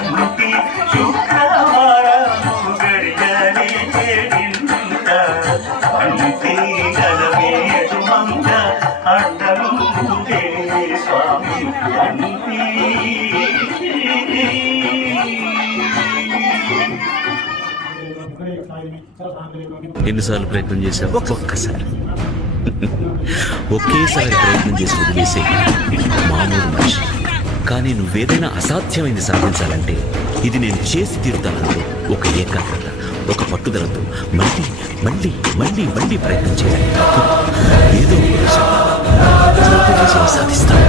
అంటి శుక్రవారము గడియని చెడింద అంటి గలవేడు మంగ అండలుండే స్వామి అంటి. ఎన్నిసార్లు ప్రయత్నం చేశావు? ఒక్కసారి. ఒకేసారి ప్రయత్నం చేసి వదిలేసే మామూలు మనిషి. కానీ నువ్వేదైనా అసాధ్యమైంది సాధించాలంటే ఇది నేను చేసి తీరుతానంటూ ఒక ఏకాగ్రత, ఒక పట్టుదలతో మళ్ళీ మళ్ళీ మళ్ళీ మళ్ళీ ప్రయత్నం చేయాలి. ఏదో ఒక రోజు సాధిస్తాను.